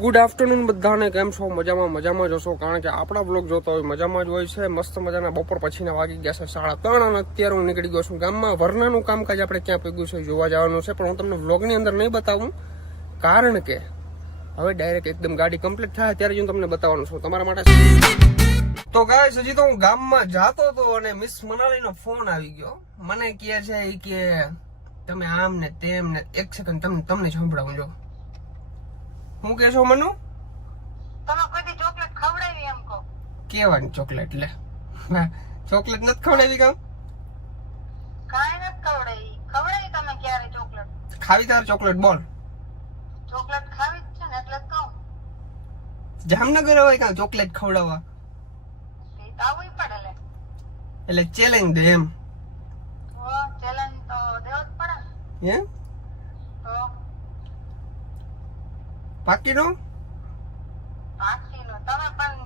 Good afternoon બધાને, કેમ છો? મજામાં જશો, કારણ કે આપણા બ્લોગ જોતા હોય મજામાં જ હોય છે. મસ્ત મજાના બપોર પછીના વાગી ગયા છે 3:30 અને અત્યારે હું નીકળી ગયો છું ગામમાં. વરનાનું કામકાજ આપણે ક્યાં પગ્યું છે જોવા જવાનું છે, પણ હું તમને વ્લોગની અંદર નહીં બતાવું, કારણ કે હવે ડાયરેક્ટ એકદમ ગાડી કમ્પ્લીટ થાય ત્યારે જ હું તમને બતાવવાનું છું તમારા માટે. તો ગાઈસ, હજી તો હું ગામમાં જાતો હતો અને મિસ મનાલીનો ફોન આવી ગયો. મને કહે છે કે તમે આમ ને તેમ ને. એક સેકન્ડ તમને સંભળાવું. જો હું કે છો મનુ, તમે કોઈ દી ચોકલેટ ખવડાવી એમ કહો? કેવાની ચોકલેટ? લે ચોકલેટ નથી ખવડાવી કામ? કાંઈ નથી ખવડાવી. ખવડાવી તમે ક્યારે ચોકલેટ? ખાવી તાર ચોકલેટ? બોલ. ચોકલેટ ખાવી જ છે ને એટલે જ કહું. જામનગર હોય કાં ચોકલેટ ખવડાવવા? એ તો આવવું પડે લે. એટલે ચેલેન્જ દે એમ? ચેલેન્જ તો દેવો જ પડે ને. હે તો પાકીનો આખીનો તમે પણ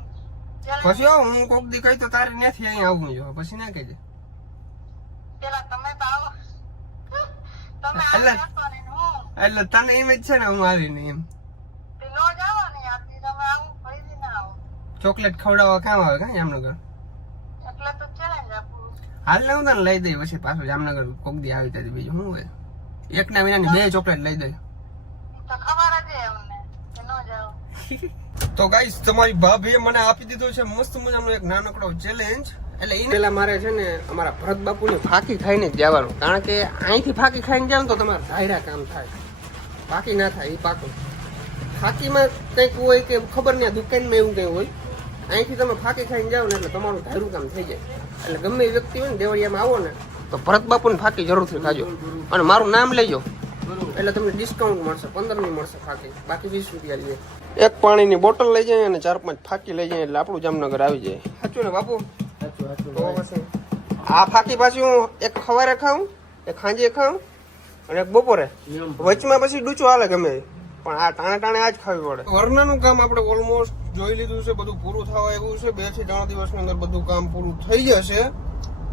challenge પછી હું કોક દી કહી તો તારે નથી અહીં આવવું જો, પછી ના કહેજે. પેલા તમે તો આવો. તમે એટલે- આવો ને હું એટલે તને એમ જ છે ને હું આવી નહીં એમ. તે નો જ આવો ને આથી તમે આવું ફરીથી ના આવો ચોકલેટ ખવડાવવા કામ આવે કાં જામનગર? એટલે તો ચેલેન્જ આપું. હાલ ને હું તને લઈ દઈ પછી પાછું જામનગર કોક દી આવી ત્યારે. બીજું શું હોય, એકના વિનાની 2 ચોકલેટ લઈ દઈ. તો ખબર જ છે અમને કે નો જાઓ. તો ગાઈસ, તમારી ભાભીએ મને આપી દીધો છે મસ્ત મજાનો એક નાનકડો ચેલેન્જ. એટલે એ પેલા મારે છે ને અમારા ભરત બાપુની ફાંકી ખાઈને જ જવાનું, કારણ કે અહીંથી ફાંકી ખાઈને જાવ તો તમારા ધાયરા કામ થાય, બાકી ના થાય. એ પાકું ફાંકીમાં કંઈક હોય કે ખબર નહીં, દુકાનમાં એવું કંઈ હોય. અહીંથી તમે ફાંકી ખાઈને જાઓ ને એટલે તમારું ધાયરું કામ થઈ જાય. એટલે ગમે એ વ્યક્તિ હોય ને દેવળિયામાં આવો ને તો ભરત બાપુની ફાંકી જરૂરથી ખાજો અને મારું નામ લેજો, એટલે તમને ડિસ્કાઉન્ટ મળશે. 15ની મળશે ફાંકી, બાકી 20 રૂપિયા લઈએ. એક પાણીની બોટલ લઈ જાય અને 4-5 ફાંકી લઈ જાય એટલે આપણું જામનગર આવી જાય. સાચું ને બાપુ? તો પછી આ ફાંકી પાછી હું એક સવારે ખાઉં, એક સાંજે ખાઉં અને એક બપોરે. વચમાં પછી ડૂચો હાલે ગમે એ. પણ આ ટાણે આ જ ખાવી પડે. વરનાનું કામ આપણે ઓલમોસ્ટ જોઈ લીધું છે, બધું પૂરું થવા આવ્યું છે. 2 થી 3 દિવસની અંદર બધું કામ પૂરું થઈ જશે.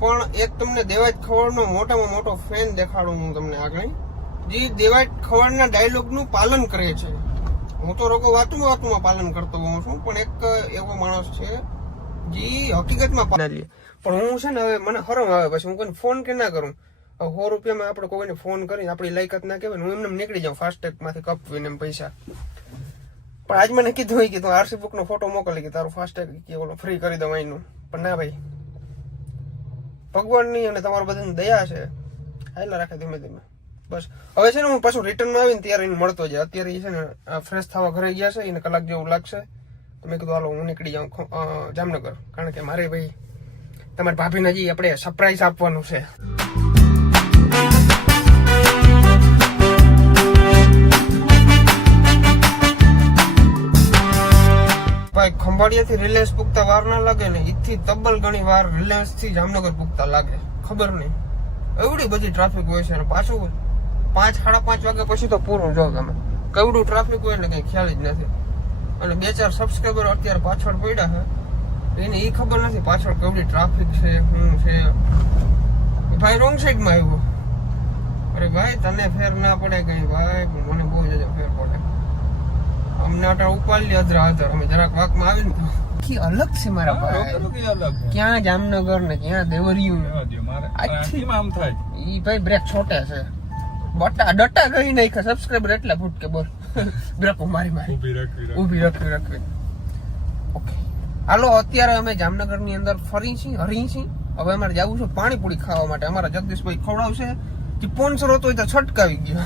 પણ એક તમને દેવાજ ખવડનો મોટામાં મોટો ફેન દેખાડું હું તમને આગળ, જે દેવાજ ખવડના ડાયલોગનું પાલન કરે છે. હું તો રોકો વાતુમાં પાલન કરતો હોઉં છું, પણ એક એવો માણસ છે જે હકીકતમાં પાલન લે. પણ હું છે ને હવે મને હરમ આવે પછી હું કોઈને ફોન કે ના કરું. 100 રૂપિયામાં આપણે કોઈને ફોન કરીને આપણી લાયકાત ના કહેવાય, હું એમને નીકળી જાઉં ફાસ્ટેગમાંથી કપવીને એમ પૈસા. પણ આજ મને કીધું હોય કે તું આરસી બુકનો ફોટો મોકલી કે તારું ફાસ્ટેગ કે ઓલો ફ્રી કરી દઉં અહીંનું. પણ ના ભાઈ, ભગવાનની અને તમારું બધાની દયા છે, હાલા રાખે ધીમે ધીમે. બસ હવે છે ને હું પાછું રિટર્નમાં આવીને ત્યારે એને મળતો જાય. અત્યારે એ છે ને ફ્રેશ થવા ઘરે ગયા છે, એને કલાક જેવું લાગશે. તો મેં કીધું હાલો હું નીકળી જાઉં જામનગર, કારણ કે મારે ભાઈ તમારી ભાભીને હજી આપણે સરપ્રાઈઝ આપવાનું છે. ભાઈ ખંભાળિયાથી રિલાયન્સ પૂગતા વાર ના લાગે ને, ઈથી તબ્બલ ઘણી વાર રિલાયન્સ થી જામનગર પૂગતા લાગે. ખબર નહીં, એવડી બધી ટ્રાફિક હોય છે. અને પાછું 5-5:30 વાગ્યા પછી તો પૂરું. જો તમે કેવડું ટ્રાફિક હોય ને કઈ ખ્યાલ જ નથી. અને 2-4 સબસ્ક્રાઈબર અત્યારે પાછળ પડ્યા છે, એને એ ખબર નથી પાછળ કેવડી ટ્રાફિક છે, શું છે. ભાઈ રોંગ સાઈડમાં આવ્યો. અરે ભાઈ તને ફેર ના પડે કઈ ભાઈ, પણ મને બહુ જ ફેર પડે. અમને આટા ઉપાડી અધરા અમે જરાક વાકમાં આવી ને તો અલગ છે મારા ભાઈ. ક્યાં જામનગર ને ક્યાં દેવરિયું ઈ ભાઈ બ્રેક છોટે છે. ડટા ગઈ નાખ્યા સબસ્ક્રાઈબર એટલા ફૂટ કે બોલ બ્રેક મારી ઉભી રાખવી. ઓકે હાલો, અત્યારે અમે જામનગર ની અંદર ફરી છીએ. હવે અમારે જવું છે પાણીપુરી ખાવા માટે. અમારા જગદીશભાઈ ખવડાવશે. સ્પોન્સર હતો તો છટકાવી ગયો.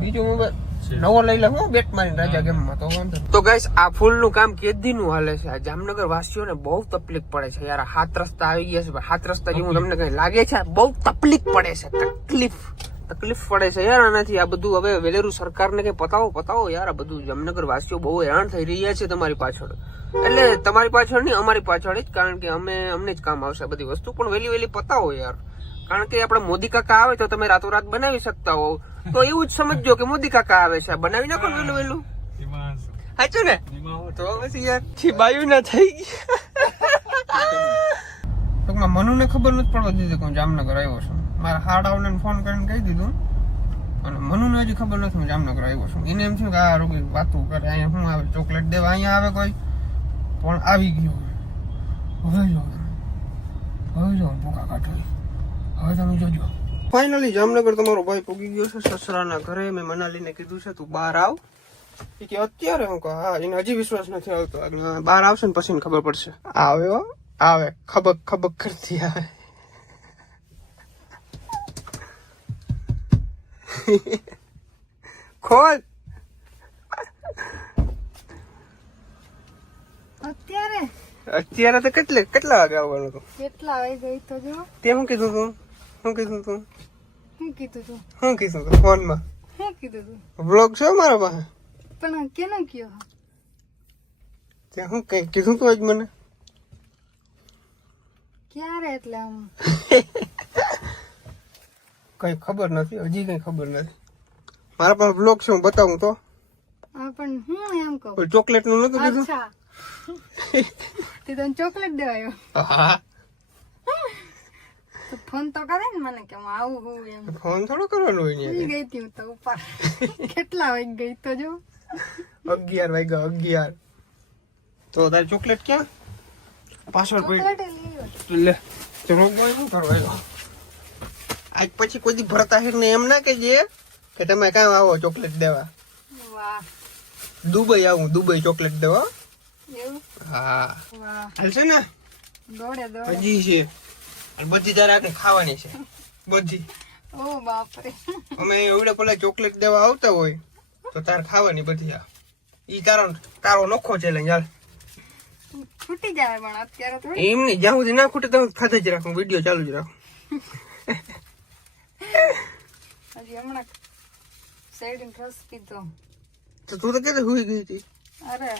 બીજું મોબાઈલ નવો લઈ લે હું બેટ મારીને રાજા ગેમમાં તો વાંધો. તો ગાઈસ, આ ફૂલનું કામ કેદીનું હાલે છે. આ જામનગર વાસીઓને બહુ તકલીફ પડે છે યાર. 7 રસ્તા આવી ગયા છે. 7 રસ્તા જેવું તમને કઈ લાગે છે? બહુ તકલીફ પડે છે, તકલીફ પડે છે યાર આનાથી. આ બધું હવે વેલેરું સરકારને કઈ પતાવો યાર. આ બધું જામનગર વાસીઓ બહુ હેરાન થઈ રહ્યા છે તમારી પાછળ. એટલે તમારી પાછળ નહીં, અમારી પાછળ જ, કારણ કે અમને જ કામ આવશે બધી વસ્તુ. પણ વેલી પતાવો યાર, કારણ કે આપડે મોદી કાકા આવે તો તમે રાતોરાત બનાવી શકતા હો. તો એવું જ સમજજો કે મોદી કાકા આવે છે, બનાવી નાખો વેલું. સાચું ને? તો પછી યાર બાયું ના થઈ ટૂંકમાં મનુને ખબર નથી પડવા દીધી કે હું જામનગર આવ્યો છું. મારા હાડાઓને ફોન કરીને કહી દીધું અને મનુને હજી ખબર નથી હું જામનગર આવ્યો છું. એને એમ થયું કે આ રોગી વાતું કરે, અહીંયા શું આવે ચોકલેટ દેવા અહીંયા આવે કોઈ, પણ આવી ગયો. હવે જો ભૂકા કાઢો, હવે તમે જોજો. ફાઇનલી જામનગર તમારો ભાઈ પૂગી ગયો છે સસરાના ઘરે. મેં મનાલીને કીધું છે તું બહાર આવ. એ કે અત્યારે હું કહું હા, એને હજી વિશ્વાસ નથી આવતો. એટલે બહાર આવશે ને પછી ખબર પડશે. આવે આવે ખબક ખબક કરતી આવે. ખોલ અત્યારે તો કેટલા વાગે આવવાનું હતું? કેટલા વાગે ગઈ તો જો તે શું કીધું તું? શું કીધું તું ફોનમાં? શું કીધું તું? વ્લોગ છે મારા પાસે. પણ કેનો કયો? ત્યાં શું કઈ કીધું તું આજ મને? ક્યારે? એટલે આમ કઈ ખબર નથી, હજી કઈ ખબર નથી. મારા પાસે વ્લોગ છે, હું બતાવું તો. પણ હું એમ કહું ચોકલેટ નું નતું કીધું? અચ્છા તે તને ચોકલેટ દેવાયો? હા. તો ફોન તો કરે ને મને કે હું આવું હું એમ. ફોન થોડો કરવાનો હોય ને. ગઈ હતી હું તો ઉપર. કેટલા વાગે ગઈ તો જો? 11 વાગ્યા 11. તો તારી ચોકલેટ ક્યાં? પાછળ પડી ચોકલેટ લઈ લે. ચલો બોય શું કરવા? આજ પછી કોઈ દી ભરત આહિર ને એમ ના કહેજે કે તમે કામ આવો ચોકલેટ દેવા. વાહ. દુબઈ આવું, દુબઈ ચોકલેટ દેવા. એવું? હા વાહ. હાલશે ને? દોડે હજી છે બધી તારે આને ખાવાની છે બધી. ઓ બાપરે. અમે એવડે પેલા ચોકલેટ દેવા આવતા હોય તો તારે ખાવાની બધી. આ ઈ તારો નોખો ચેલેન્જ. હાલ છૂટી જાય પણ અત્યારે થોડી. એમ નહીં, જ્યાં સુધી ના ખૂટે ત્યાં ખાતે જ રાખું, વિડીયો ચાલુ જ રાખું. હજી હમણાં શેરડીનો રસ પીધો. તો તું તો ક્યારે હુઈ ગઈ હતી? અરે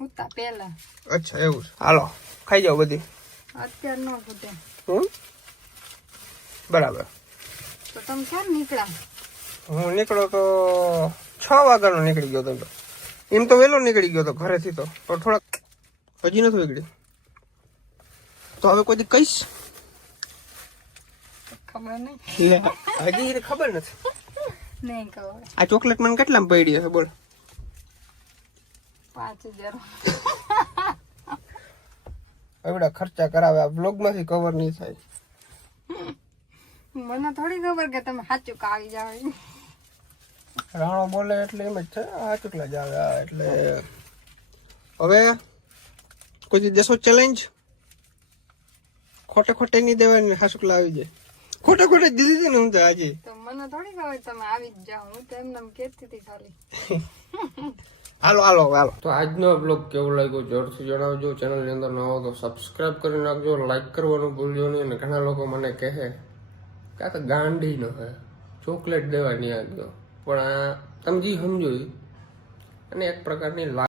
હુતા પેલા. અચ્છા એવું છે. હાલો ખાઈ જાઓ બધી. અત્યારે ન ફૂટે. બરાબર. તો તમે ક્યારે નીકળ્યા? હું નીકળો તો 6 વાગ્યાનો નીકળી ગયો તો. એમ તો વહેલો નીકળી ગયો તો ઘરેથી તો, પણ થોડાક હજી નથી નીકળી. તો હવે કોઈ દી કહીશ? ખબર નહીં. હજી એને ખબર નથી. નહીં ખબર. આ ચોકલેટ મને કેટલામાં પડી હશે બોલ? 5000. એવડા ખર્ચા કરાવે, આ બ્લોગ માંથી કવર નહીં થાય. મને થોડી ખબર કે તમે સાચું આવી જાવ. રાણો બોલે એટલે એમ જ છે, આ ચૂકલા જ આવે. એટલે હવે કોઈ દી દેશો ચેલેન્જ. ખોટે નહીં દેવાની, હાસુકલા આવી જાય. ખોટે દીધી હતી ને હું તો આજે. તો મને થોડી ખબર તમે આવી જ જાઓ. હું તો એમને કહેતી હતી ખાલી. હાલો. તો આજનો બ્લોગ કેવો લાગ્યો જોરથી જણાવજો. ચેનલની અંદર ન હો તો સબસ્ક્રાઇબ કરી નાખજો, લાઈક કરવાનું ભૂલજો નહીં. અને ઘણા લોકો મને કહે કે આ તો ગાંડી નો હે, ચોકલેટ દેવાની આવ્યો. પણ આ તમે જે સમજો અને એક પ્રકારની